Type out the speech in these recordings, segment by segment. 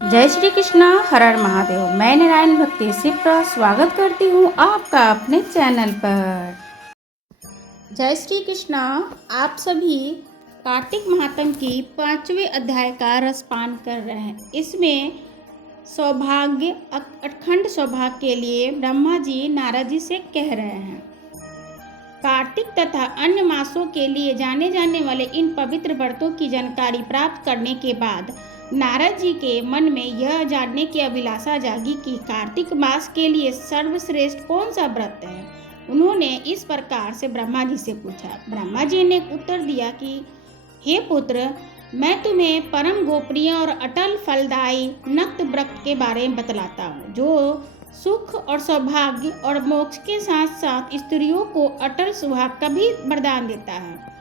जय श्री कृष्णा, हर हर महादेव। मैं नारायण भक्ति सिप्रा स्वागत करती हूँ आपका अपने चैनल पर। जय श्री कृष्णा। आप सभी कार्तिक महात्म की 5वें अध्याय का रसपान कर रहे हैं। इसमें सौभाग्य, अखंड सौभाग्य के लिए ब्रह्मा जी नारद जी से कह रहे हैं। कार्तिक तथा अन्य मासों के लिए जाने जाने वाले इन पवित्र व्रतों की जानकारी प्राप्त करने के बाद नारद जी के मन में यह जानने की अभिलाषा जागी कि कार्तिक मास के लिए सर्वश्रेष्ठ कौन सा व्रत है। उन्होंने इस प्रकार से ब्रह्मा जी से पूछा। ब्रह्मा जी ने उत्तर दिया कि हे पुत्र, मैं तुम्हें परम गोपनीय और अटल फलदायी नक्त व्रत के बारे में बतलाता हूँ, जो सुख और सौभाग्य और मोक्ष के साथ साथ स्त्रियों को अटल सुहाग का भी वरदान देता है।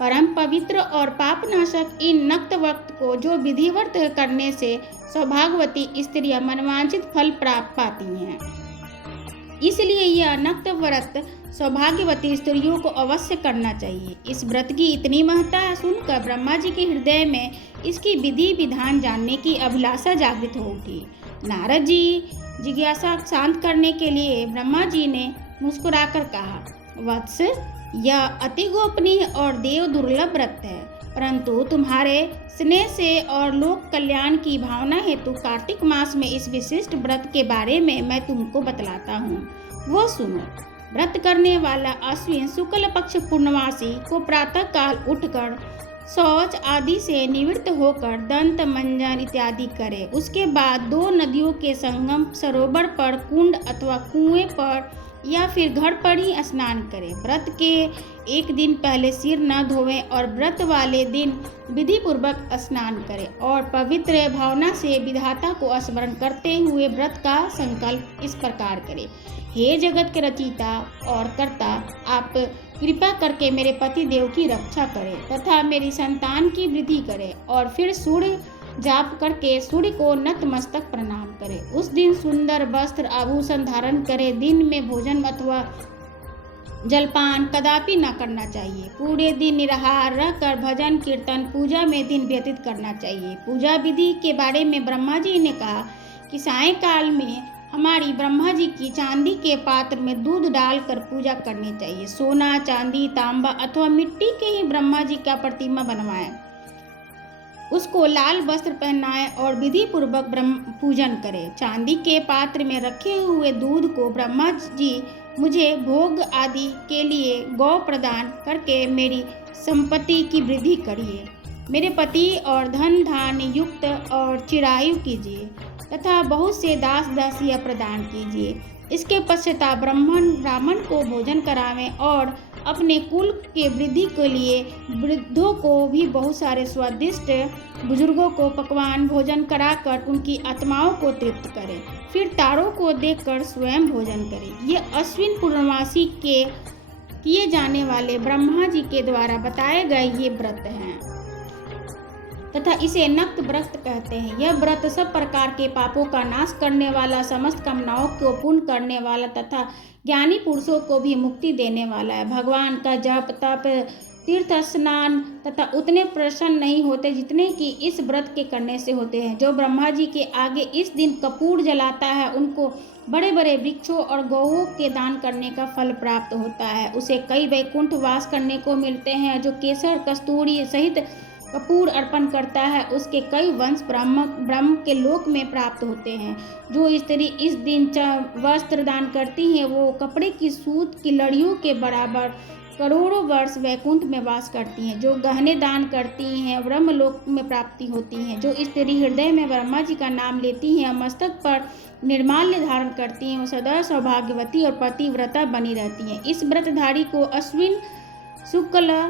परम पवित्र और पापनाशक इन नक्त व्रत को जो विधिवत करने से सौभाग्यवती स्त्रियां मनवांछित फल प्राप्त पाती हैं, इसलिए यह नक्त व्रत सौभाग्यवती स्त्रियों को अवश्य करना चाहिए। इस व्रत की इतनी महत्ता सुनकर ब्रह्मा जी के हृदय में इसकी विधि विधान जानने की अभिलाषा जागृत हो उठी। नारद जी जिज्ञासा शांत करने के लिए ब्रह्मा जी ने मुस्कुराकर कहा, वत्स, यह अति गोपनीय और देव दुर्लभ व्रत है, परंतु तुम्हारे स्नेह से और लोक कल्याण की भावना हेतु कार्तिक मास में इस विशिष्ट व्रत के बारे में मैं तुमको बतलाता हूँ। वो सुनो। व्रत करने वाला अश्विन शुक्ल पक्ष पूर्णवासी को प्रातः काल उठकर शौच आदि से निवृत्त होकर दंत मंजन इत्यादि करे। उसके बाद 2 नदियों के संगम सरोवर पर, कुंड अथवा कुएं पर या फिर घर पर ही स्नान करे। व्रत के एक दिन पहले सिर न धोवें और व्रत वाले दिन विधि पूर्वक स्नान करें और पवित्र भावना से विधाता को स्मरण करते हुए व्रत का संकल्प इस प्रकार करें। हे जगत के रचयिता और कर्ता, आप कृपा करके मेरे पति देव की रक्षा करें तथा मेरी संतान की वृद्धि करें। और फिर सूर्य जाप करके सूर्य को नतमस्तक प्रणाम करें। उस दिन सुंदर वस्त्र आभूषण धारण करें। दिन में भोजन अथवा जलपान कदापि न करना चाहिए। पूरे दिन निराहार रहकर भजन कीर्तन पूजा में दिन व्यतीत करना चाहिए। पूजा विधि के बारे में ब्रह्मा जी ने कहा कि सायंकाल में हमारी ब्रह्मा जी की चांदी के पात्र में दूध डालकर पूजा करनी चाहिए। सोना, चांदी, तांबा अथवा मिट्टी के ही ब्रह्मा जी का प्रतिमा बनवाएं, उसको लाल वस्त्र पहनाएं और विधि पूर्वक पूजन करें। चांदी के पात्र में रखे हुए दूध को ब्रह्मा जी मुझे भोग आदि के लिए गौ प्रदान करके मेरी संपत्ति की वृद्धि करिए। मेरे पति और धन धान्य युक्त और चिरायु कीजिए तथा बहुत से दास दासियां प्रदान कीजिए। इसके पश्चात ब्राह्मण को भोजन करावें और अपने कुल के वृद्धि के लिए वृद्धों को भी बहुत सारे स्वादिष्ट बुजुर्गों को पकवान भोजन कराकर उनकी आत्माओं को तृप्त करें। फिर तारों को देखकर स्वयं भोजन करें। ये अश्विन पूर्णमासी के किए जाने वाले ब्रह्मा जी के द्वारा बताए गए ये व्रत हैं तथा इसे नक्त व्रत कहते हैं। यह व्रत सब प्रकार के पापों का नाश करने वाला, समस्त कामनाओं को पूर्ण करने वाला तथा ज्ञानी पुरुषों को भी मुक्ति देने वाला है। भगवान का जप, तप, तीर्थ स्नान तथा उतने प्रसन्न नहीं होते जितने कि इस व्रत के करने से होते हैं। जो ब्रह्मा जी के आगे इस दिन कपूर जलाता है, उनको बड़े बड़े वृक्षों और गौओं के दान करने का फल प्राप्त होता है। उसे कई वैकुंठ वास करने को मिलते हैं। जो केसर, कस्तूरी सहित कपूर अर्पण करता है, उसके कई वंश ब्रह्म के लोक में प्राप्त होते हैं। जो स्त्री इस दिन वस्त्र दान करती हैं, वो कपड़े की सूत की लड़ियों के बराबर करोड़ों वर्ष वैकुंठ में वास करती हैं। जो गहने दान करती हैं, ब्रह्मलोक में प्राप्ति होती हैं। जो स्त्री हृदय में ब्रह्मा जी का नाम लेती हैं, मस्तक पर निर्माल्य धारण करती हैं, वो सदा सौभाग्यवती और पतिव्रता बनी रहती हैं। इस व्रतधारी को अश्विन शुक्ल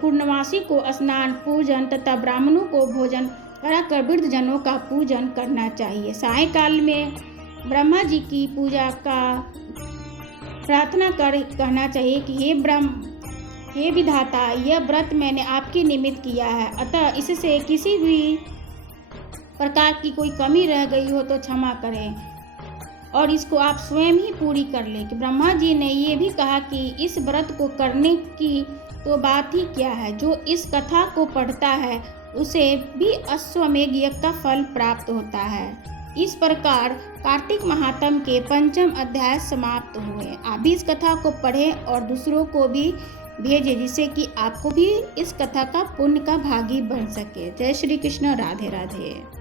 पूर्णमासी को स्नान, पूजन तथा ब्राह्मणों को भोजन कराकर वृद्धजनों का पूजन करना चाहिए। सायंकाल में ब्रह्मा जी की पूजा का प्रार्थना कर कहना चाहिए कि हे विधाता, यह व्रत मैंने आपके निमित्त किया है, अतः इससे किसी भी प्रकार की कोई कमी रह गई हो तो क्षमा करें और इसको आप स्वयं ही पूरी कर लें। कि ब्रह्मा जी ने ये भी कहा कि इस व्रत को करने की तो बात ही क्या है। जो इस कथा को पढ़ता है उसे भी अश्वमेध यज्ञ का फल प्राप्त होता है। इस प्रकार कार्तिक महात्म के 5वें अध्याय समाप्त हुए। आप भी इस कथा को पढ़ें और दूसरों को भी भेजें, जिससे कि आपको भी इस कथा का पुण्य का भागी बन सके। जय श्री कृष्ण, राधे राधे।